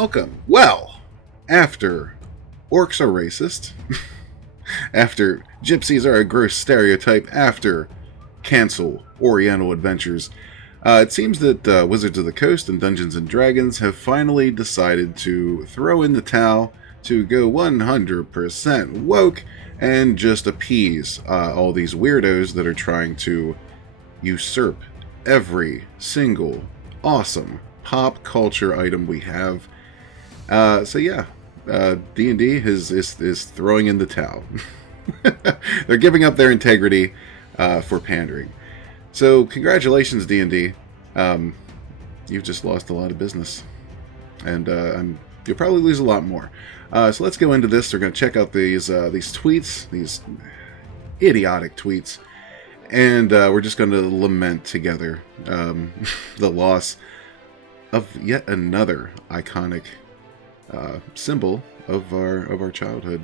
welcome. Well, after orcs are racist, after gypsies are a gross stereotype, after cancel Oriental Adventures, it seems that Wizards of the Coast and Dungeons & Dragons have finally decided to throw in the towel to go 100% woke and just appease all these weirdos that are trying to usurp every single awesome pop culture item we have. So yeah, D&D is throwing in the towel. They're giving up their integrity for pandering. So congratulations, D&D. You've just lost a lot of business, and you'll probably lose a lot more. So let's go into this. We're going to check out these tweets, these idiotic tweets, and we're just going to lament together the loss of yet another iconic symbol of our childhood.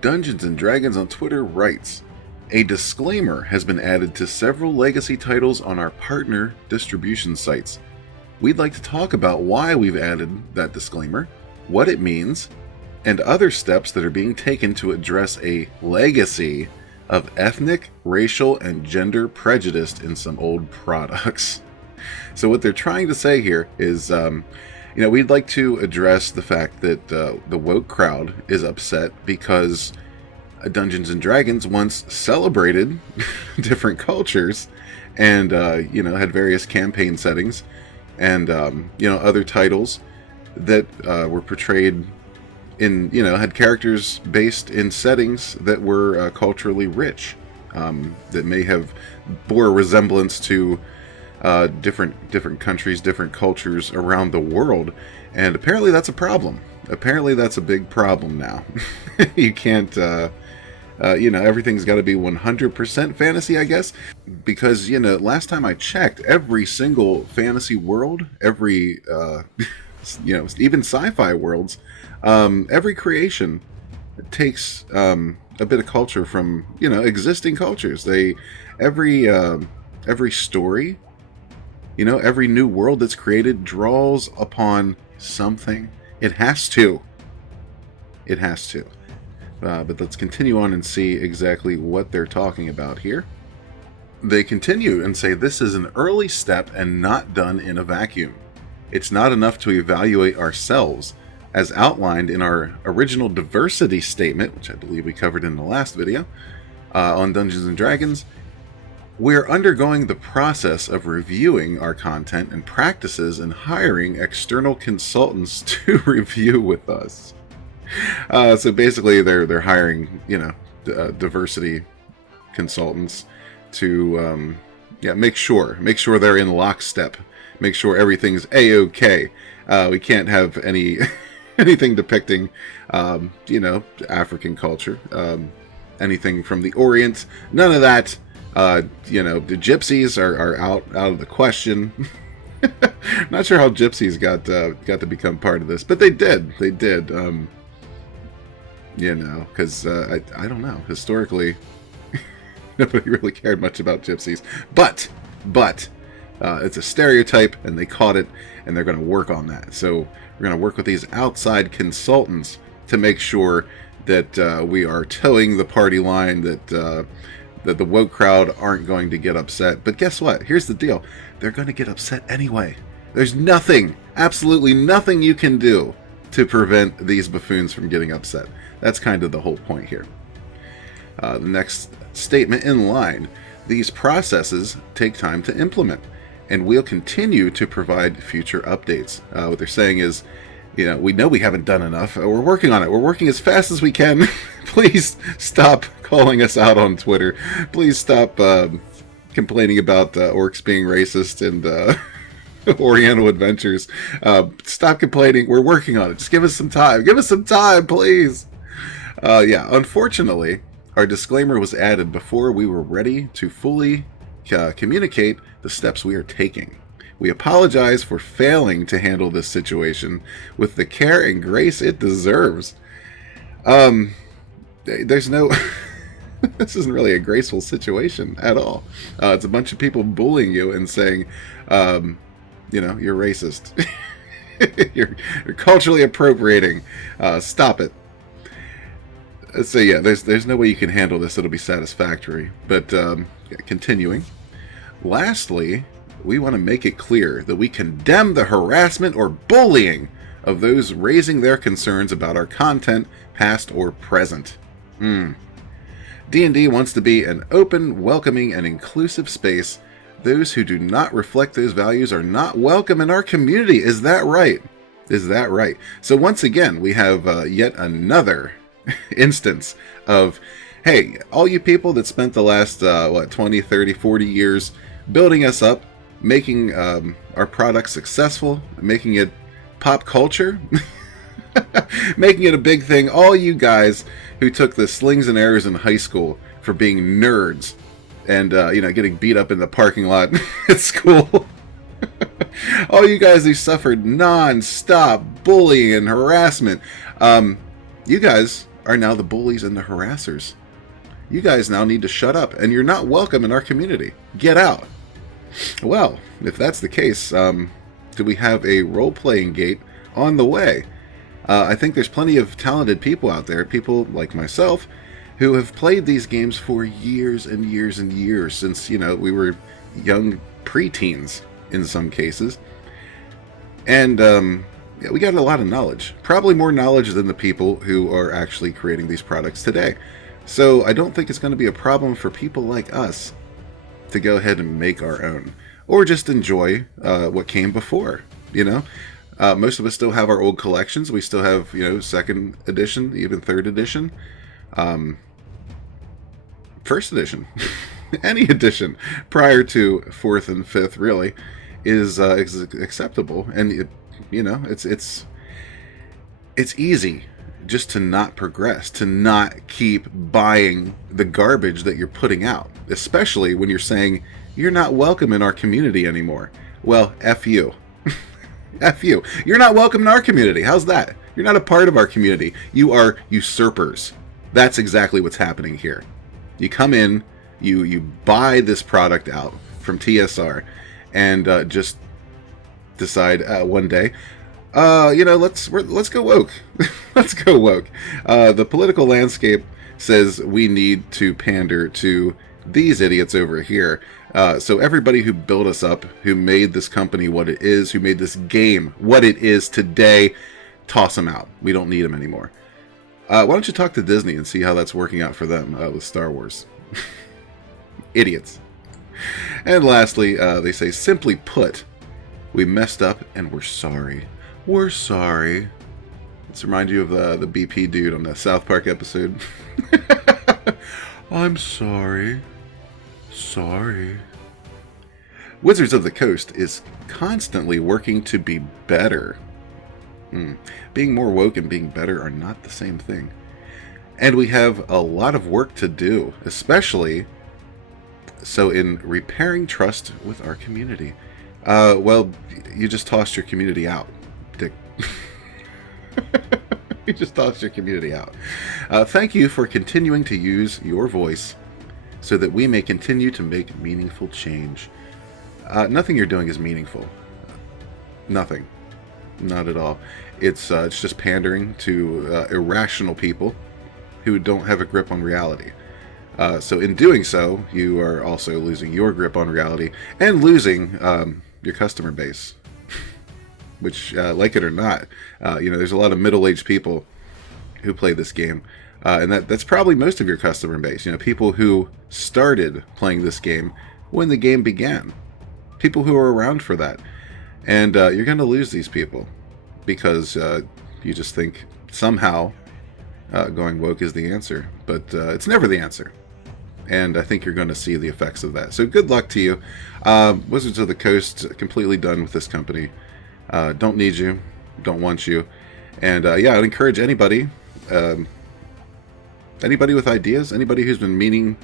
Dungeons & Dragons on Twitter writes, "A disclaimer has been added to several legacy titles on our partner distribution sites. We'd like to talk about why we've added that disclaimer, what it means, and other steps that are being taken to address a legacy of ethnic, racial, and gender prejudice in some old products." So what they're trying to say here is, we'd like to address the fact that the woke crowd is upset because Dungeons & Dragons once celebrated different cultures and, had various campaign settings and, other titles that were portrayed in, had characters based in settings that were culturally rich, that may have bore a resemblance to different countries, different cultures around the world. And apparently that's a problem. Apparently that's a big problem now. You can't, everything's got to be 100% fantasy, I guess. Because, last time I checked, every single fantasy world, every, even sci-fi worlds, every creation takes a bit of culture from, existing cultures. Every story, every new world that's created draws upon something. It has to. It has to. But let's continue on and see exactly what they're talking about here. They continue and say this is an early step and not done in a vacuum. It's not enough to evaluate ourselves. As outlined in our original diversity statement, which I believe we covered in the last video, on Dungeons & Dragons, we're undergoing the process of reviewing our content and practices and hiring external consultants to review with us. So basically, they're hiring, diversity consultants to, make sure they're in lockstep, make sure everything's a-okay. We can't have anything depicting, African culture, anything from the Orient, none of that. The gypsies are out of the question. Not sure how gypsies got to become part of this, but they did. Because I don't know. Historically, nobody really cared much about gypsies. But it's a stereotype, and they caught it, and they're going to work on that. So we're going to work with these outside consultants to make sure that we are towing the party line, that the woke crowd aren't going to get upset. But guess what? Here's the deal. They're going to get upset anyway. There's nothing, absolutely nothing you can do to prevent these buffoons from getting upset. That's kind of the whole point here. The next statement in line. These processes take time to implement, and we'll continue to provide future updates. What they're saying is, we know we haven't done enough. We're working on it. We're working as fast as we can. Please stop calling us out on Twitter. Please stop complaining about orcs being racist and Oriental Adventures. Stop complaining. We're working on it. Just give us some time. Give us some time, please. Unfortunately, our disclaimer was added before we were ready to fully communicate the steps we are taking. We apologize for failing to handle this situation with the care and grace it deserves. There's no... This isn't really a graceful situation at all. It's a bunch of people bullying you and saying, you're racist. You're culturally appropriating. Stop it. So yeah, there's no way you can handle this that'll be satisfactory. But continuing. Lastly, we want to make it clear that we condemn the harassment or bullying of those raising their concerns about our content, past or present. D&D wants to be an open, welcoming, and inclusive space. Those who do not reflect those values are not welcome in our community. Is that right? Is that right? So once again, we have yet another instance of, hey, all you people that spent the last, 20, 30, 40 years building us up, making our product successful, making it pop culture, making it a big thing. All you guys who took the slings and arrows in high school for being nerds and, getting beat up in the parking lot at school. All you guys who suffered non-stop bullying and harassment. You guys are now the bullies and the harassers. You guys now need to shut up, and you're not welcome in our community. Get out. Well, if that's the case, do we have a role-playing gate on the way? I think there's plenty of talented people out there, people like myself, who have played these games for years and years and years, since, we were young preteens in some cases. And, we got a lot of knowledge. Probably more knowledge than the people who are actually creating these products today. So I don't think it's going to be a problem for people like us to go ahead and make our own, or just enjoy what came before. Most of us still have our old collections. We still have second edition, even third edition, first edition, any edition prior to fourth and fifth really is acceptable. And it's easy just to not progress, to not keep buying the garbage that you're putting out, especially when you're saying you're not welcome in our community anymore. Well, F you. F you. You're not welcome in our community. How's that? You're not a part of our community. You are usurpers. That's exactly what's happening here. You come in, you buy this product out from TSR, and just decide one day, let's go woke. Let's go woke. The political landscape says we need to pander to these idiots over here. So everybody who built us up, who made this company what it is, who made this game what it is today, toss them out. We don't need them anymore. Why don't you talk to Disney and see how that's working out for them with Star Wars? Idiots. And lastly, they say, simply put, we messed up and we're sorry. We're sorry. Let's remind you of the BP dude on the South Park episode. I'm sorry. Sorry. Wizards of the Coast is constantly working to be better. Being more woke and being better are not the same thing. And we have a lot of work to do, especially so in repairing trust with our community. Well, you just tossed your community out, Dick. You just tossed your community out. Thank you for continuing to use your voice so that we may continue to make meaningful change. Nothing you're doing is meaningful. Nothing. Not at all. It's just pandering to irrational people who don't have a grip on reality. So in doing so, you are also losing your grip on reality and losing your customer base. Which, like it or not, there's a lot of middle-aged people who play this game. And that's probably most of your customer base. People who started playing this game when the game began. People who are around for that. And you're going to lose these people because you just think somehow going woke is the answer. But it's never the answer. And I think you're going to see the effects of that. So good luck to you. Wizards of the Coast, completely done with this company. Don't need you. Don't want you. And I'd encourage anybody with ideas, anybody who's been meaning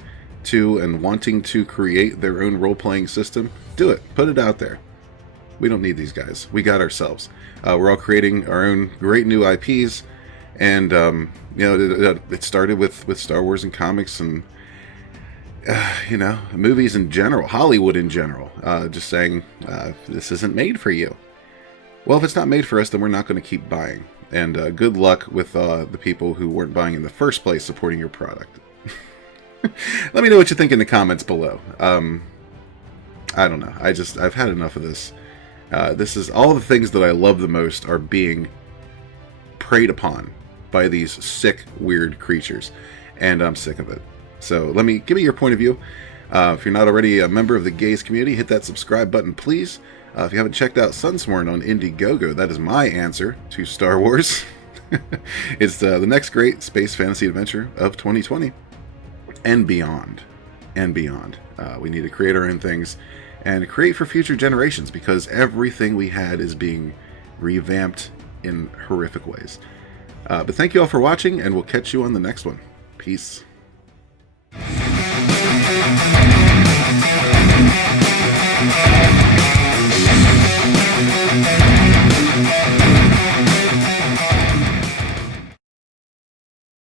to and wanting to create their own role-playing system, do it. Put it out there. We don't need these guys. We got ourselves. We're all creating our own great new IPs. And, it started with Star Wars and comics and, movies in general, Hollywood in general, just saying, this isn't made for you. Well, if it's not made for us, then we're not going to keep buying. And good luck with the people who weren't buying in the first place supporting your product. Let me know what you think in the comments below. I don't know. I've had enough of this. This is all the things that I love the most are being preyed upon by these sick, weird creatures. And I'm sick of it. So give me your point of view. If you're not already a member of the gays community, hit that subscribe button, please. If you haven't checked out Sunsworn on Indiegogo, that is my answer to Star Wars. It's the next great space fantasy adventure of 2020 and beyond. And beyond. We need to create our own things and create for future generations, because everything we had is being revamped in horrific ways. But thank you all for watching, and we'll catch you on the next one. Peace.